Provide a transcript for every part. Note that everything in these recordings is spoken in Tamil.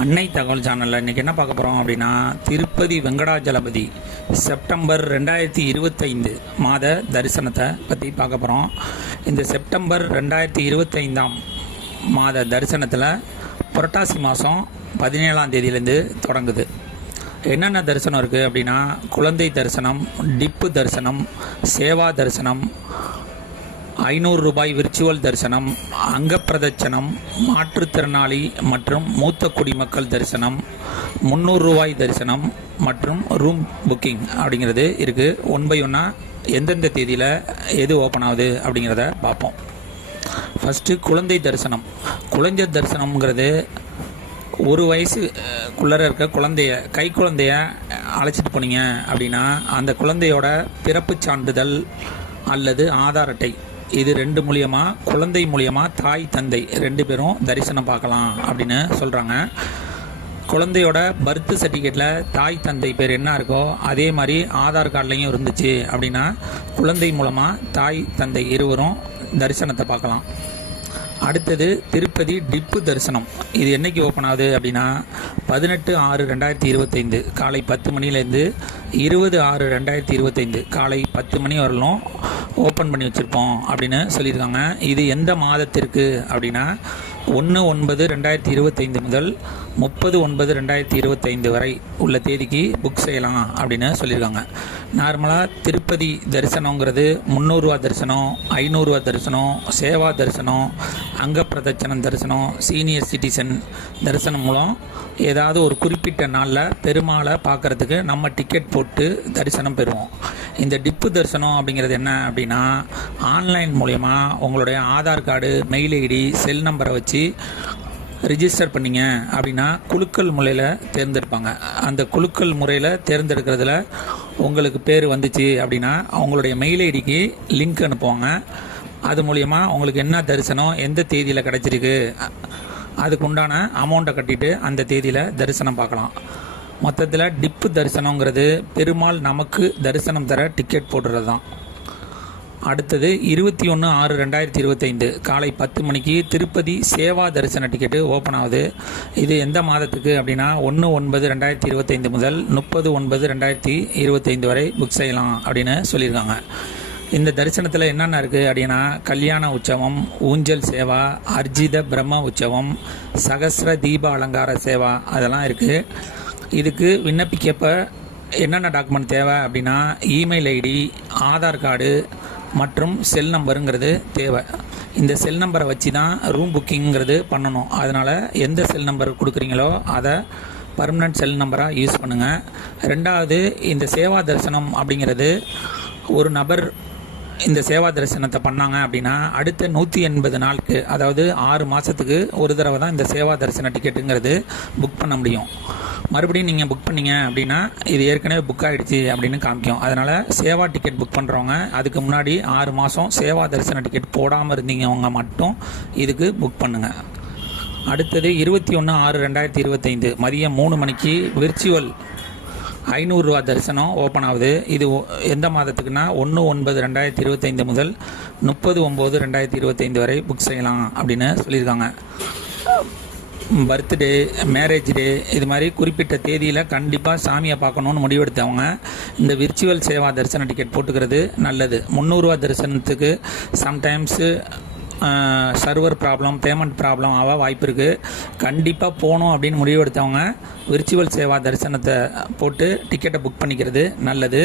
அன்னை தகவல் சேனலில் இன்றைக்கி என்ன பார்க்க போகிறோம் அப்படின்னா, திருப்பதி வெங்கடாஜலபதி செப்டம்பர் 2025 மாத தரிசனத்தை பற்றி பார்க்க போகிறோம். இந்த செப்டம்பர் 2025 மாத தரிசனத்தில் புரட்டாசி மாதம் 17ஆம் தேதியிலேருந்து தொடங்குது. என்னென்ன தரிசனம் இருக்குது அப்படின்னா, குழந்தை தரிசனம், டிப்பு தரிசனம், சேவா தரிசனம், 500 ரூபாய் விர்ச்சுவல் தரிசனம், அங்கப்பிரதட்சணம், மாற்றுத்திறனாளி மற்றும் மூத்த குடிமக்கள் தரிசனம், 300 ரூபாய் தரிசனம் மற்றும் ரூம் புக்கிங் அப்படிங்கிறது இருக்குது. ஒன் பை ஒன்னாக எந்தெந்த தேதியில் எது ஓப்பன் ஆகுது அப்படிங்கிறத பார்ப்போம். ஃபஸ்ட்டு குழந்தை தரிசனம். குழந்தை தரிசனம்ங்கிறது ஒரு வயசுக்குள்ளே இருக்க கை குழந்தைய அழைச்சிட்டு போனீங்க அப்படின்னா, அந்த குழந்தையோட பிறப்புச் சான்றிதழ் அல்லது ஆதார் அட்டை, இது 2 மூலியமாக, குழந்தை மூலியமாக தாய் தந்தை 2 பேரும் தரிசனம் பார்க்கலாம் அப்படின்னு சொல்கிறாங்க. குழந்தையோட பர்த் சர்டிஃபிகேட்டில் தாய் தந்தை பேர் என்ன இருக்கோ அதே மாதிரி ஆதார் கார்டுலையும் இருந்துச்சு அப்படின்னா, குழந்தை மூலமாக தாய் தந்தை இருவரும் தரிசனத்தை பார்க்கலாம். அடுத்தது திருப்பதி டிப்பு தரிசனம். இது என்றைக்கு ஓப்பன் ஆகுது அப்படின்னா, 18/6/2025 காலை 10 மணிலேருந்து 20/6/2025 காலை 10 மணி வரலும் ஓப்பன் பண்ணி வச்சுருப்போம் அப்படின்னு சொல்லியிருக்காங்க. இது எந்த மாதத்திற்கு அப்படின்னா, 1/9/2025 முதல் 30/9/2025 வரை உள்ள தேதிக்கு புக் செய்யலாம் அப்படின்னு சொல்லியிருக்காங்க. நார்மலாக திருப்பதி தரிசனங்கிறது 300 ரூபா தரிசனம், 500 ரூபா தரிசனம், சேவா தரிசனம், அங்கப்பிரதட்சணம் தரிசனம், சீனியர் சிட்டிசன் தரிசனம் மூலம் ஏதாவது ஒரு குறிப்பிட்ட நாளில் பெருமாளை பார்க்குறதுக்கு நம்ம டிக்கெட் போட்டு தரிசனம் பெறுவோம். இந்த டிப்பு தரிசனம் அப்படிங்கிறது என்ன அப்படின்னா, ஆன்லைன் மூலயமா உங்களுடைய ஆதார் கார்டு, மெயில் ஐடி, செல் நம்பரை வச்சு ரிஜிஸ்டர் பண்ணிங்க அப்படின்னா குலுக்கல் முறையில் தேர்ந்தெடுப்பாங்க. அந்த குலுக்கல் முறையில் தேர்ந்தெடுக்கிறதுல உங்களுக்கு பேர் வந்துச்சு அப்படின்னா அவங்களுடைய மெயில் ஐடிக்கு லிங்க் அனுப்புவாங்க. அது மூலயமா உங்களுக்கு என்ன தரிசனம் எந்த தேதியில் கிடச்சிருக்கு அதுக்கு உண்டான அமௌண்ட்டை கட்டிட்டு அந்த தேதியில் தரிசனம் பார்க்கலாம். மொத்தத்தில் டிப்பு தரிசனங்கிறது பெருமாள் நமக்கு தரிசனம் தர டிக்கெட் போடுறது தான். அடுத்தது 21/6/2025 காலை 10 மணிக்கு திருப்பதி சேவா தரிசன டிக்கெட்டு ஓப்பன் ஆகுது. இது எந்த மாதத்துக்கு அப்படின்னா, 1/9/2025 முதல் 30/9/2025 வரை புக் செய்யலாம் அப்படின்னு சொல்லியிருக்காங்க. இந்த தரிசனத்தில் என்னென்ன இருக்குது அப்படின்னா, கல்யாண உற்சவம், ஊஞ்சல் சேவா, அர்ஜித பிரம்ம உற்சவம், சகஸ்ர தீப அலங்கார சேவா அதெல்லாம் இருக்குது. இதுக்கு விண்ணப்பிக்கப்ப என்னென்ன டாக்குமெண்ட் தேவை அப்படின்னா, இமெயில் ஐடி, ஆதார் கார்டு மற்றும் செல் நம்பருங்கிறது தேவை. இந்த செல் நம்பரை வச்சு தான் ரூம் புக்கிங்கிறது பண்ணணும். அதனால் எந்த செல் நம்பர் கொடுக்குறீங்களோ அதை பர்மனெண்ட் செல் நம்பராக யூஸ் பண்ணுங்கள். ரெண்டாவது, இந்த சேவா தரிசனம் அப்படிங்கிறது ஒரு நபர் இந்த சேவா தரிசனத்தை பண்ணாங்க அப்படின்னா அடுத்த 180 நாளுக்கு, அதாவது 6 மாதத்துக்கு ஒரு தடவை தான் இந்த சேவா தரிசன டிக்கெட்டுங்கிறது புக் பண்ண முடியும். மறுபடியும் நீங்கள் புக் பண்ணீங்க அப்படின்னா இது ஏற்கனவே புக் ஆகிடுச்சு அப்படின்னு காமிக்கும். அதனால் சேவா டிக்கெட் புக் பண்ணுறவங்க அதுக்கு முன்னாடி 6 மாதம் சேவா தரிசன டிக்கெட் போடாமல் இருந்தீங்கவங்க மட்டும் இதுக்கு புக் பண்ணுங்கள். அடுத்தது 21/6/2025 மதியம் 3 மணிக்கு விர்ச்சுவல் 500 ரூபா தரிசனம் ஓப்பன் ஆகுது. இது எந்த மாதத்துக்குன்னா, 1/9/2025 முதல் 30/9/2025 வரை புக் செய்யலாம் அப்படின்னு சொல்லியிருக்காங்க. பர்த்டே, மேரேஜ் டே, இது மாதிரி குறிப்பிட்ட தேதியில் கண்டிப்பாக சாமியை பார்க்கணுன்னு முடிவெடுத்தவங்க இந்த விர்ச்சுவல் சேவா தரிசன டிக்கெட் போட்டுக்கிறது நல்லது. 300 ரூபா தரிசனத்துக்கு sometimes server problem, payment problem ஆக வாய்ப்பு இருக்குது. கண்டிப்பாக போகணும் அப்படின்னு முடிவெடுத்தவங்க விர்ச்சுவல் சேவா தரிசனத்தை போட்டு டிக்கெட்டை புக் பண்ணிக்கிறது நல்லது.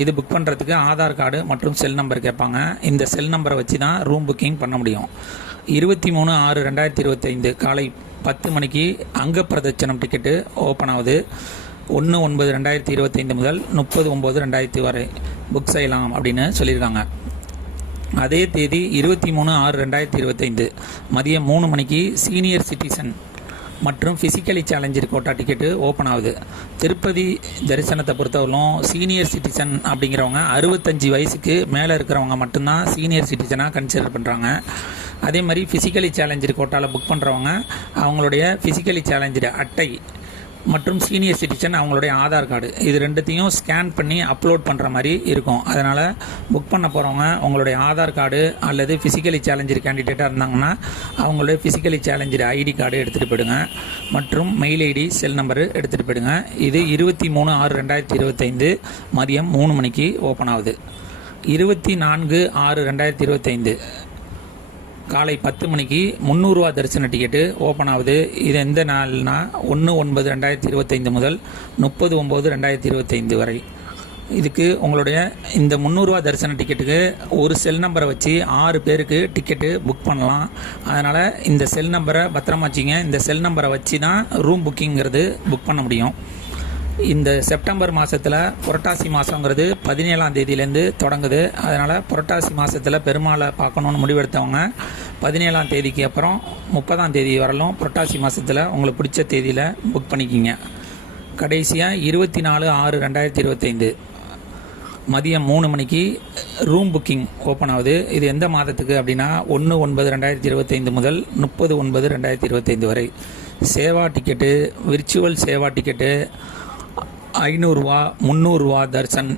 இது புக் பண்ணுறதுக்கு ஆதார் கார்டு மற்றும் செல் நம்பர் கேட்பாங்க. இந்த செல் நம்பரை வச்சு தான் ரூம் புக்கிங் பண்ண முடியும். 23/6/2025 காலை 10 மணிக்கு அங்கப்பிரதட்சணம் டிக்கெட்டு ஓப்பன் ஆகுது. 1/9/2025 முதல் 30/9/2025 வரை புக் செய்யலாம் அப்படின்னு சொல்லியிருக்காங்க. அதே தேதி 23/6/2025 மதியம் 3 மணிக்கு சீனியர் சிட்டிசன் மற்றும் physically challenger quota ticket open ஆகுது. திருப்பதி தரிசனத்தை பொறுத்தவரைக்கும் சீனியர் சிட்டிசன் அப்படிங்கிறவங்க 65 வயசுக்கு மேலே இருக்கிறவங்க மட்டும்தான் சீனியர் சிட்டிசனாக கன்சிடர் பண்ணுறாங்க. அதே மாதிரி ஃபிசிக்கலி சேலஞ்சர் கோட்டாவில் புக் பண்ணுறவங்க அவங்களுடைய ஃபிசிக்கலி சேலஞ்சர் அட்டை மற்றும் சீனியர் சிட்டிசன் அவங்களுடைய ஆதார் கார்டு இது ரெண்டுத்தையும் ஸ்கேன் பண்ணி அப்லோட் பண்ணுற மாதிரி இருக்கும். அதனால் புக் பண்ண போகிறவங்க உங்களுடைய ஆதார் கார்டு அல்லது ஃபிசிக்கலி சேலஞ்சர் கேண்டிடேட்டாக இருந்தாங்கன்னா அவங்களுடைய ஃபிசிக்கலி சேலஞ்சர் ஐடி கார்டு எடுத்துகிட்டு போயிடுங்க மற்றும் மெயில் ஐடி செல் நம்பரு எடுத்துகிட்டு போயிடுங்க. இது 23/6/2025 மதியம் 3 மணிக்கு ஓப்பன் ஆகுது. 24/6/2025 காலை 10 மணிக்கு 300 ரூபா தரிசன டிக்கெட்டு ஓப்பன் ஆகுது. இது எந்த நாள்னா 1/9/2025 முதல் 30/9/2025 வரை. இதுக்கு உங்களுடைய இந்த 300 ரூபா தரிசன டிக்கெட்டுக்கு ஒரு செல் நம்பரை வச்சு 6 பேருக்கு டிக்கெட்டு புக் பண்ணலாம். அதனால் இந்த செல் நம்பரை பத்திரமா வச்சிங்க. இந்த செல் நம்பரை வச்சு தான் ரூம் புக்கிங்கிறது புக் பண்ண முடியும். இந்த செப்டம்பர் மாதத்தில் புரட்டாசி மாதங்கிறது 17ஆம் தேதியிலேருந்து தொடங்குது. அதனால் புரட்டாசி மாதத்தில் பெருமாளை பார்க்கணுன்னு முடிவெடுத்தவங்க 17ஆம் தேதிக்கு அப்புறம் 30ஆம் தேதி வரலும் புரட்டாசி மாதத்தில் உங்களுக்கு பிடிச்ச தேதியில் புக் பண்ணிக்கிங்க. கடைசியாக 24/6/2025 மதியம் 3 மணிக்கு ரூம் புக்கிங் ஓப்பன் ஆகுது. இது எந்த மாதத்துக்கு அப்படின்னா 1/9/2025 முதல் 30/9/2025 வரை. Seva ticket, virtual Seva ticket 500 ரூபா, 300 ரூபா தர்சன்